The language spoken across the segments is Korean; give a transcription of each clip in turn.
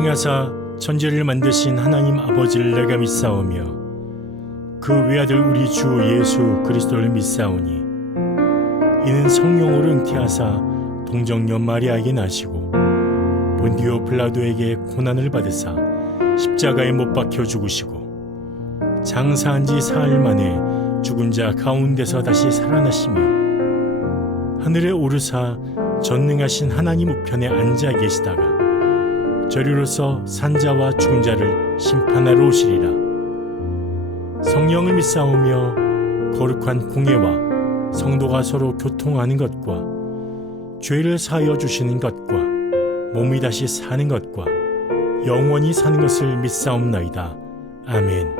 전능하사 천지를 만드신 하나님 아버지를 내가 믿사오며 그 외아들 우리 주 예수 그리스도를 믿사오니 이는 성령으로 잉태하사 동정녀 마리아에게 나시고 본디오 빌라도에게 고난을 받으사 십자가에 못 박혀 죽으시고 장사한 지 사흘 만에 죽은 자 가운데서 다시 살아나시며 하늘에 오르사 전능하신 하나님 우편에 앉아 계시다가 저리로서 산자와 죽은 자를 심판하러 오시리라. 성령을 믿사오며 거룩한 공예와 성도가 서로 교통하는 것과 죄를 사하여 주시는 것과 몸이 다시 사는 것과 영원히 사는 것을 믿사옵나이다. 아멘.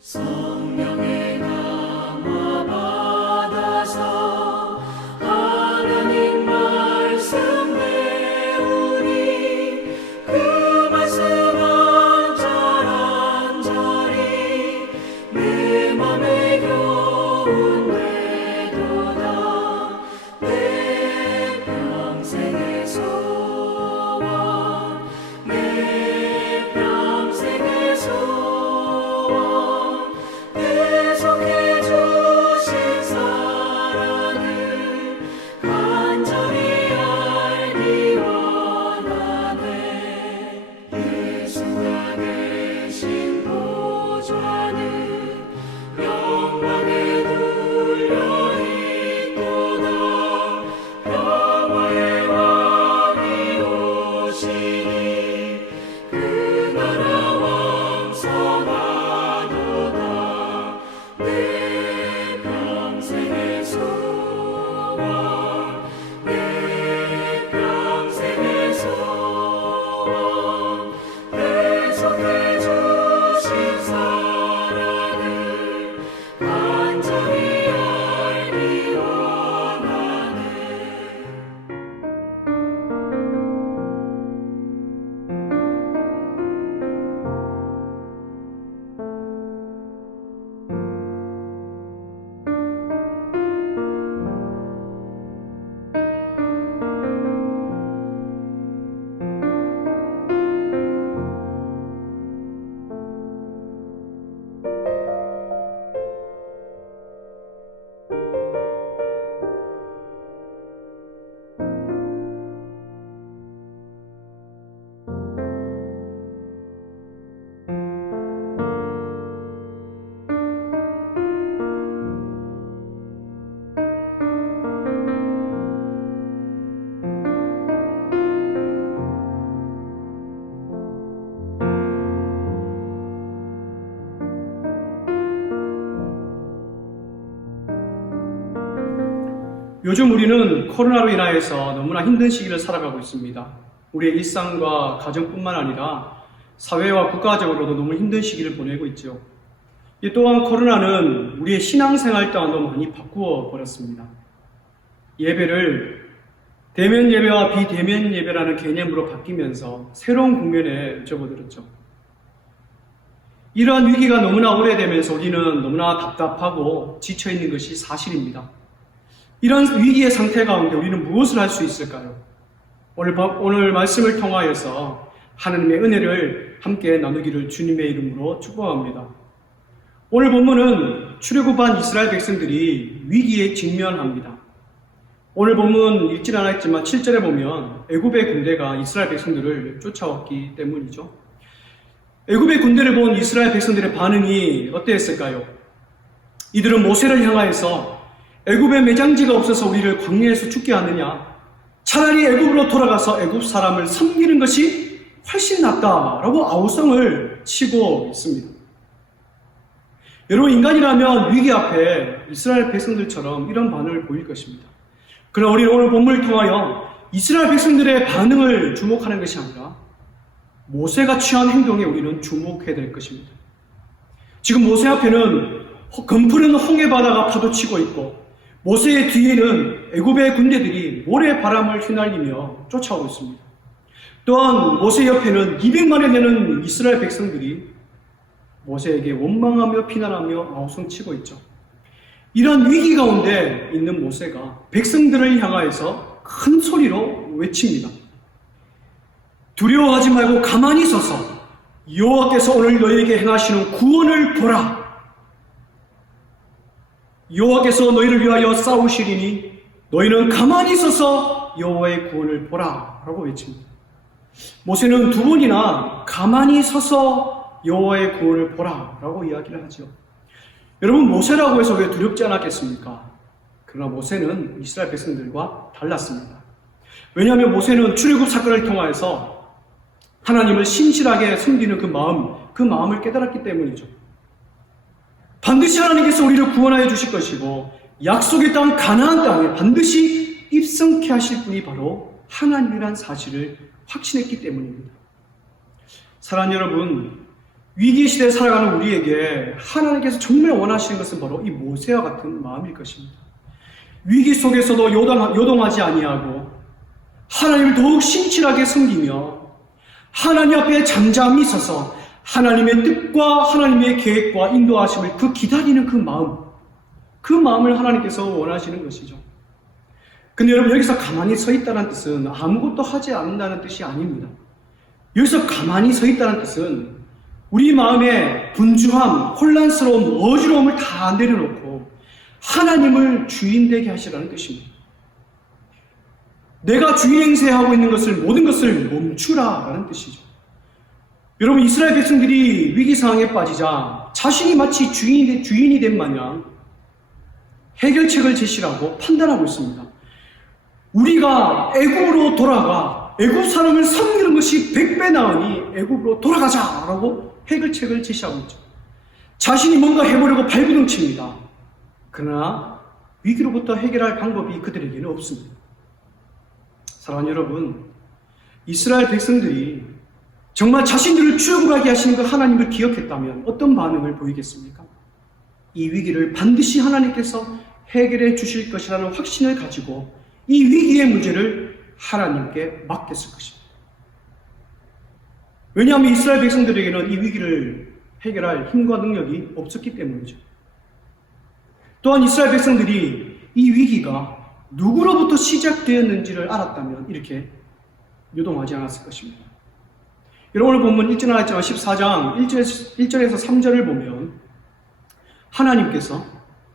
성령의 강화 받아서 하나님 말씀 배우니 그 말씀 한 절 한 절이 내 맘에 교훈 되도다. 내 평생의 소원, 내 평생의 소원. 요즘 우리는 코로나로 인하여서 너무나 힘든 시기를 살아가고 있습니다. 우리의 일상과 가정뿐만 아니라 사회와 국가적으로도 너무 힘든 시기를 보내고 있죠. 이 또한 코로나는 우리의 신앙생활 또한도 많이 바꾸어 버렸습니다. 예배를 대면 예배와 비대면 예배라는 개념으로 바뀌면서 새로운 국면에 접어들었죠. 이러한 위기가 너무나 오래되면서 우리는 너무나 답답하고 지쳐있는 것이 사실입니다. 이런 위기의 상태 가운데 우리는 무엇을 할 수 있을까요? 오늘 말씀을 통하여서 하나님의 은혜를 함께 나누기를 주님의 이름으로 축복합니다. 오늘 본문은 출애굽한 이스라엘 백성들이 위기에 직면합니다. 오늘 본문 읽진 않았지만 7절에 보면 애굽의 군대가 이스라엘 백성들을 쫓아왔기 때문이죠. 애굽의 군대를 본 이스라엘 백성들의 반응이 어땠을까요? 이들은 모세를 향하여서 애굽에 매장지가 없어서 우리를 광야에서 죽게 하느냐? 차라리 애굽으로 돌아가서 애굽 사람을 섬기는 것이 훨씬 낫다라고 아우성을 치고 있습니다. 여러분, 인간이라면 위기 앞에 이스라엘 백성들처럼 이런 반응을 보일 것입니다. 그러나 우리는 오늘 본문을 통하여 이스라엘 백성들의 반응을 주목하는 것이 아니라 모세가 취한 행동에 우리는 주목해야 될 것입니다. 지금 모세 앞에는 검푸른 홍해 바다가 파도치고 있고 모세의 뒤에는 애굽의 군대들이 모래바람을 휘날리며 쫓아오고 있습니다. 또한 모세 옆에는 200만에 되는 이스라엘 백성들이 모세에게 원망하며 피난하며 아우성치고 있죠. 이런 위기 가운데 있는 모세가 백성들을 향하여서 큰 소리로 외칩니다. 두려워하지 말고 가만히 서서 여호와께서 오늘 너희에게 행하시는 구원을 보라. 여호와께서 너희를 위하여 싸우시리니 너희는 가만히 서서 여호와의 구원을 보라 라고 외칩니다. 모세는 두 번이나 가만히 서서 여호와의 구원을 보라 라고 이야기를 하죠. 여러분, 모세라고 해서 왜 두렵지 않았겠습니까? 그러나 모세는 이스라엘 백성들과 달랐습니다. 왜냐하면 모세는 출애굽 사건을 통하여서 하나님을 신실하게 섬기는 그 마음을 깨달았기 때문이죠. 반드시 하나님께서 우리를 구원하여 주실 것이고 약속의 땅 가나안 땅에 반드시 입성케 하실 분이 바로 하나님이란 사실을 확신했기 때문입니다. 사랑하는 여러분, 위기 시대에 살아가는 우리에게 하나님께서 정말 원하시는 것은 바로 이 모세와 같은 마음일 것입니다. 위기 속에서도 요동하지 아니하고 하나님을 더욱 신실하게 섬기며 하나님 앞에 잠잠히 서서 하나님의 뜻과 하나님의 계획과 인도하심을 기다리는 그 마음을 하나님께서 원하시는 것이죠. 근데 여러분, 여기서 가만히 서 있다는 뜻은 아무것도 하지 않는다는 뜻이 아닙니다. 여기서 가만히 서 있다는 뜻은 우리 마음의 분주함, 혼란스러움, 어지러움을 다 내려놓고 하나님을 주인 되게 하시라는 뜻입니다. 내가 주인 행세하고 있는 모든 것을 멈추라라는 뜻이죠. 여러분, 이스라엘 백성들이 위기 상황에 빠지자 자신이 마치 주인이 된 마냥 해결책을 제시하고 판단하고 있습니다. 우리가 애굽으로 돌아가 애굽 사람을 섬기는 것이 100배 나으니 애굽으로 돌아가자라고 해결책을 제시하고 있죠. 자신이 뭔가 해보려고 발부둥칩니다. 그러나 위기로부터 해결할 방법이 그들에게는 없습니다. 사랑하는 여러분, 이스라엘 백성들이 정말 자신들을 출애굽하게 하시는 그 하나님을 기억했다면 어떤 반응을 보이겠습니까? 이 위기를 반드시 하나님께서 해결해 주실 것이라는 확신을 가지고 이 위기의 문제를 하나님께 맡겼을 것입니다. 왜냐하면 이스라엘 백성들에게는 이 위기를 해결할 힘과 능력이 없었기 때문이죠. 또한 이스라엘 백성들이 이 위기가 누구로부터 시작되었는지를 알았다면 이렇게 요동하지 않았을 것입니다. 여러분, 오늘 본문 읽지 않았지만 14장 1절에서 3절을 보면 하나님께서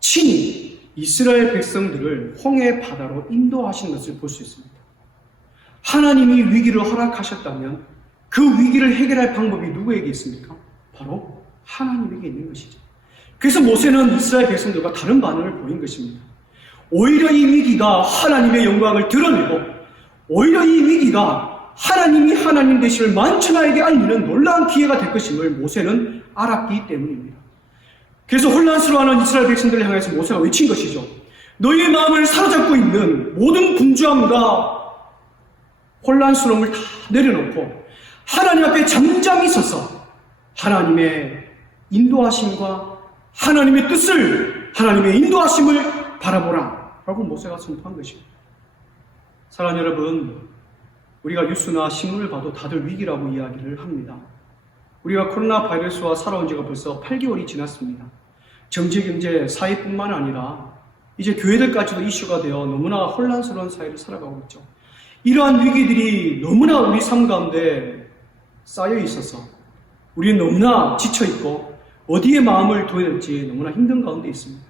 친히 이스라엘 백성들을 홍해 바다로 인도하신 것을 볼 수 있습니다. 하나님이 위기를 허락하셨다면 그 위기를 해결할 방법이 누구에게 있습니까? 바로 하나님에게 있는 것이죠. 그래서 모세는 이스라엘 백성들과 다른 반응을 보인 것입니다. 오히려 이 위기가 하나님의 영광을 드러내고 오히려 이 위기가 하나님이 하나님 되심을 만천하에게 알리는 놀라운 기회가 될 것임을 모세는 알았기 때문입니다. 그래서 혼란스러워하는 이스라엘 백성들을 향해서 모세가 외친 것이죠. 너희의 마음을 사로잡고 있는 모든 분주함과 혼란스러움을 다 내려놓고 하나님 앞에 잠잠히 서서 하나님의 인도하심과 하나님의 뜻을, 하나님의 인도하심을 바라보라 라고 모세가 선포한 것입니다. 사랑하는 여러분, 우리가 뉴스나 신문을 봐도 다들 위기라고 이야기를 합니다. 우리가 코로나 바이러스와 살아온 지가 벌써 8개월이 지났습니다. 정치, 경제, 사회뿐만 아니라 이제 교회들까지도 이슈가 되어 너무나 혼란스러운 사회를 살아가고 있죠. 이러한 위기들이 너무나 우리 삶 가운데 쌓여 있어서 우리는 너무나 지쳐있고 어디에 마음을 둬야 될지 너무나 힘든 가운데 있습니다.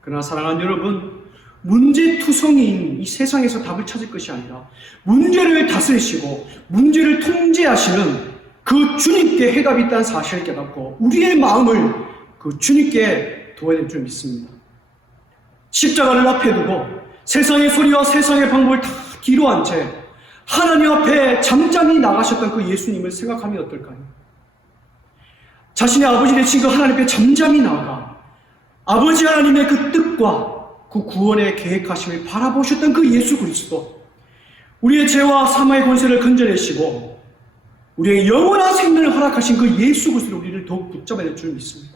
그러나 사랑하는 여러분, 문제투성이인 이 세상에서 답을 찾을 것이 아니라 문제를 다스리시고 문제를 통제하시는 그 주님께 해답이 있다는 사실을 깨닫고 우리의 마음을 그 주님께 둬야 될 줄 믿습니다. 십자가를 앞에 두고 세상의 소리와 세상의 방법을 다 뒤로 한 채 하나님 앞에 잠잠히 나가셨던 그 예수님을 생각하면 어떨까요? 자신의 아버지 되신 그 하나님 앞에 잠잠히 나가 아버지 하나님의 그 뜻과 그 구원의 계획하심을 바라보셨던 그 예수 그리스도, 우리의 죄와 사망의 권세를 건져내시고 우리의 영원한 생명을 허락하신 그 예수 그리스도를 우리를 더욱 붙잡아야 될 줄 믿습니다.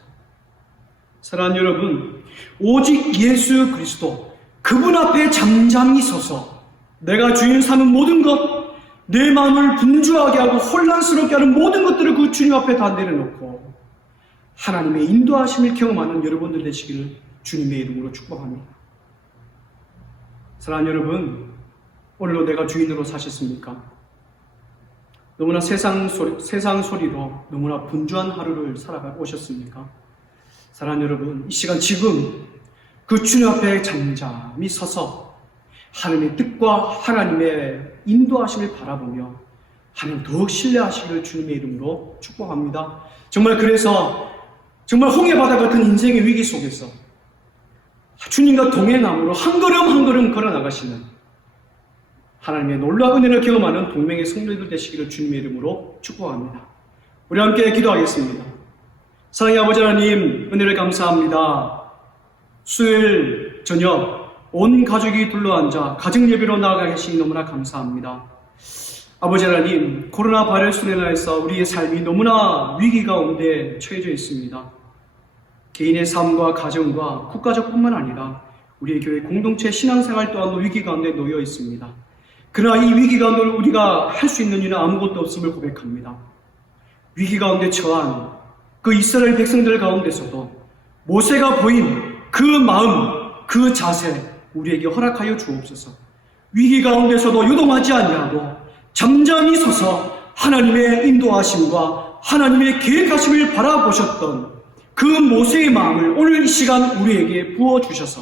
사랑하는 여러분, 오직 예수 그리스도 그분 앞에 잠잠히 서서 내가 주인 삼은 모든 것, 내 마음을 분주하게 하고 혼란스럽게 하는 모든 것들을 그 주님 앞에 다 내려놓고 하나님의 인도하심을 경험하는 여러분들 되시기를 주님의 이름으로 축복합니다. 사랑하는 여러분, 오늘도 내가 주인으로 사셨습니까? 너무나 세상 소리로 너무나 분주한 하루를 살아가고 오셨습니까? 사랑하는 여러분, 이 시간 지금 그 주님 앞에 잠잠히 서서 하나님의 뜻과 하나님의 인도하심을 바라보며 하나님 더욱 신뢰하시기를 주님의 이름으로 축복합니다. 정말 그래서 정말 홍해 바다 같은 인생의 위기 속에서 주님과 동행함으로 한 걸음 한 걸음 걸어 나가시는 하나님의 놀라운 은혜를 경험하는 동맹의 성도들 되시기를 주님의 이름으로 축복합니다. 우리 함께 기도하겠습니다. 사랑의 아버지 하나님, 은혜를 감사합니다. 수요일 저녁 온 가족이 둘러앉아 가정 예배로 나아가 계시니 너무나 감사합니다. 아버지 하나님, 코로나 바이러스로 인해서 우리의 삶이 너무나 위기 가운데 처해져 있습니다. 개인의 삶과 가정과 국가적뿐만 아니라 우리의 교회 공동체 신앙생활 또한 위기 가운데 놓여 있습니다. 그러나 이 위기 가운데 우리가 할 수 있는 일은 아무것도 없음을 고백합니다. 위기 가운데 처한 그 이스라엘 백성들 가운데서도 모세가 보인 그 마음, 그 자세 우리에게 허락하여 주옵소서. 위기 가운데서도 요동하지 아니하고 잠잠히 서서 하나님의 인도하심과 하나님의 계획하심을 바라보셨던 그 모세의 마음을 오늘 이 시간 우리에게 부어주셔서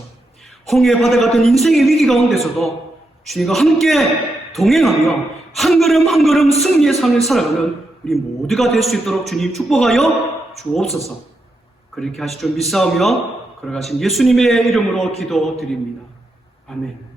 홍해 바다 같은 인생의 위기 가운데서도 주님과 함께 동행하며 한 걸음 한 걸음 승리의 삶을 살아가는 우리 모두가 될 수 있도록 주님 축복하여 주옵소서. 그렇게 하실 줄 믿사오며 걸어가신 예수님의 이름으로 기도드립니다. 아멘.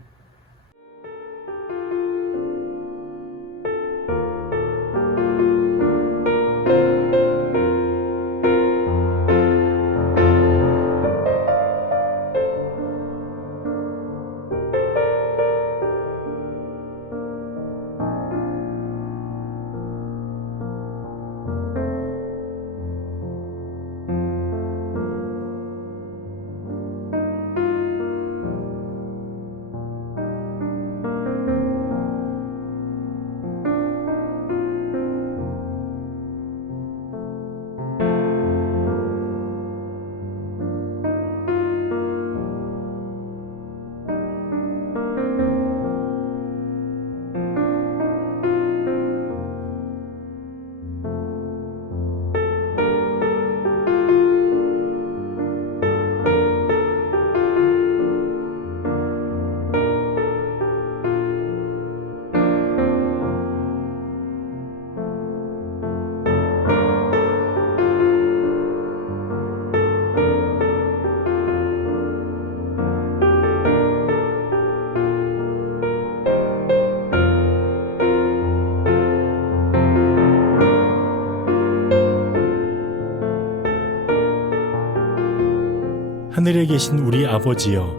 하늘에 계신 우리 아버지여,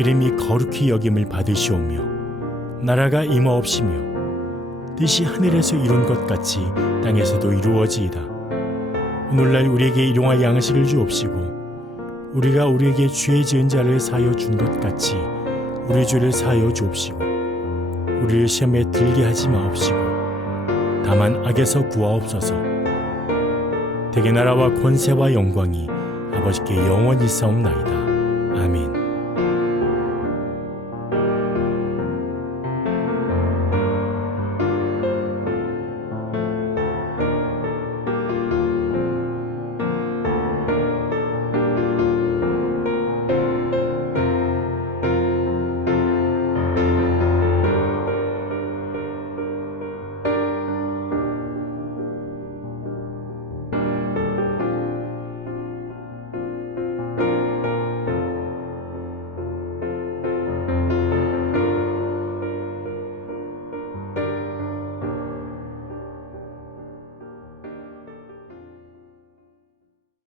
이름이 거룩히 여김을 받으시오며 나라가 임하옵시며 뜻이 하늘에서 이룬 것 같이 땅에서도 이루어지이다. 오늘날 우리에게 일용할 양식을 주옵시고 우리가 우리에게 죄 지은 자를 사하여 준 것 같이 우리 죄를 사하여 주옵시고 우리를 시험에 들게 하지 마옵시고 다만 악에서 구하옵소서. 대개 나라와 권세와 영광이 아버지께 영원히 있사옵나이다. 아멘.